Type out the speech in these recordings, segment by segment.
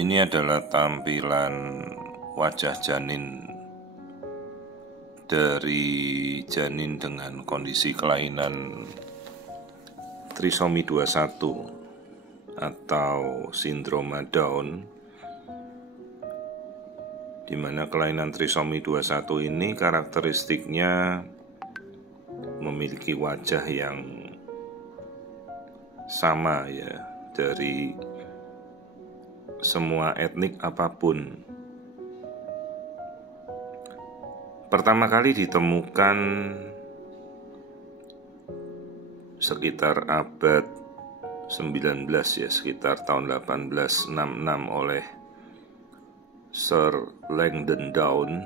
Ini adalah tampilan wajah janin dari janin dengan kondisi kelainan trisomi 21 atau sindroma Down, di mana kelainan trisomi 21 ini karakteristiknya memiliki wajah yang sama ya dari semua etnik apapun. Pertama kali ditemukan sekitar abad 19 ya, sekitar tahun 1866 oleh Sir Langdon Down,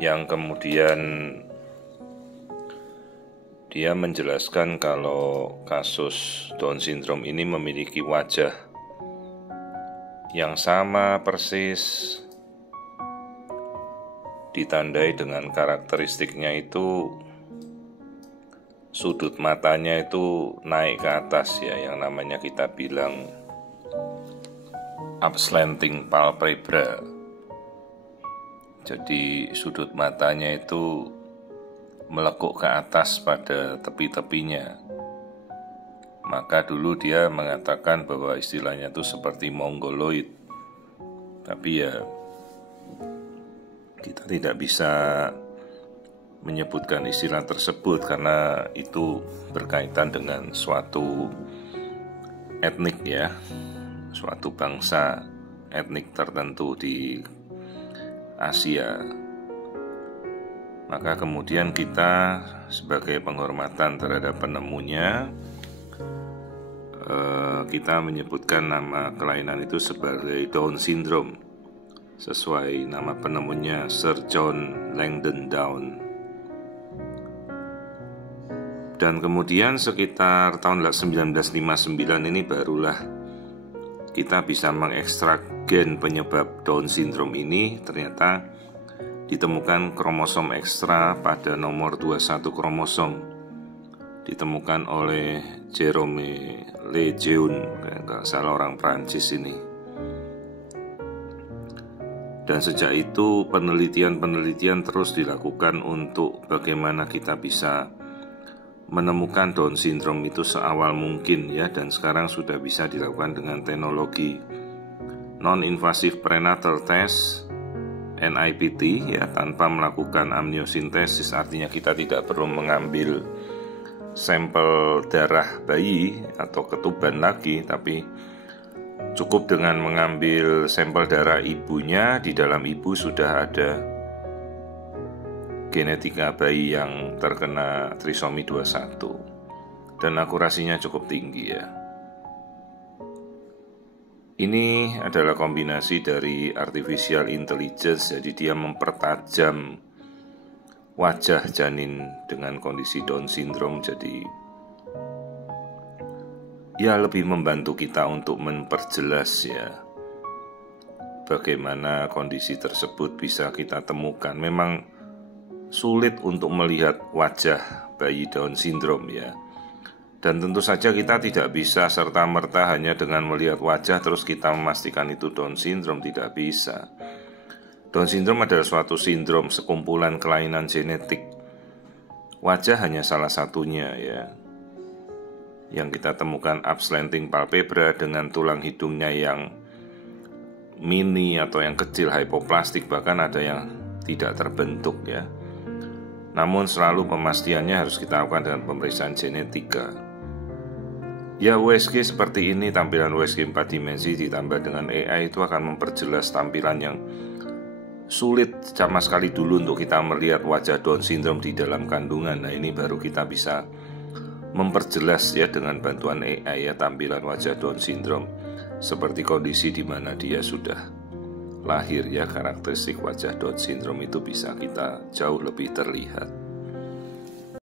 yang kemudian dia menjelaskan kalau kasus Down syndrome ini memiliki wajah yang sama persis, ditandai dengan karakteristiknya itu sudut matanya itu naik ke atas ya, yang namanya kita bilang upslanting palpebra. Jadi sudut matanya itu melekuk ke atas pada tepi-tepinya. Maka dulu dia mengatakan bahwa istilahnya itu seperti mongoloid. Tapi ya kita tidak bisa menyebutkan istilah tersebut karena itu berkaitan dengan suatu etnik ya, suatu bangsa etnik tertentu di Asia. Maka kemudian kita sebagai penghormatan terhadap penemunya, kita menyebutkan nama kelainan itu sebagai Down syndrome sesuai nama penemunya Sir John Langdon Down. Dan kemudian sekitar tahun 1959 ini barulah kita bisa mengekstrak gen penyebab Down syndrome ini. Ternyata ditemukan kromosom ekstra pada nomor 21 kromosom, ditemukan oleh Jerome Lejeune, nggak salah orang Prancis ini. Dan sejak itu penelitian terus dilakukan untuk bagaimana kita bisa menemukan Down syndrome itu seawal mungkin ya, dan sekarang sudah bisa dilakukan dengan teknologi non-invasive prenatal test NIPT ya, tanpa melakukan amniosintesis. Artinya kita tidak perlu mengambil sampel darah bayi atau ketuban lagi, tapi cukup dengan mengambil sampel darah ibunya. Di dalam ibu sudah ada genetika bayi yang terkena trisomi 21 dan akurasinya cukup tinggi ya. Ini adalah kombinasi dari artificial intelligence, jadi dia mempertajam wajah janin dengan kondisi Down syndrome, jadi ya lebih membantu kita untuk memperjelas ya bagaimana kondisi tersebut bisa kita temukan. Memang sulit untuk melihat wajah bayi Down syndrome ya, dan tentu saja kita tidak bisa serta-merta hanya dengan melihat wajah terus kita memastikan itu Down syndrome, tidak bisa. Down syndrome adalah suatu sindrom sekumpulan kelainan genetik. Wajah hanya salah satunya ya, yang kita temukan upslanting palpebra dengan tulang hidungnya yang mini atau yang kecil, hypoplastik, bahkan ada yang tidak terbentuk ya. Namun selalu pemastiannya harus kita lakukan dengan pemeriksaan genetika. Ya, USG seperti ini, tampilan USG 4 dimensi ditambah dengan AI itu akan memperjelas tampilan yang sulit sama sekali dulu untuk kita melihat wajah Down syndrome di dalam kandungan. Nah, ini baru kita bisa memperjelas ya dengan bantuan AI ya tampilan wajah Down syndrome seperti kondisi di mana dia sudah lahir ya. Karakteristik wajah Down syndrome itu bisa kita jauh lebih terlihat.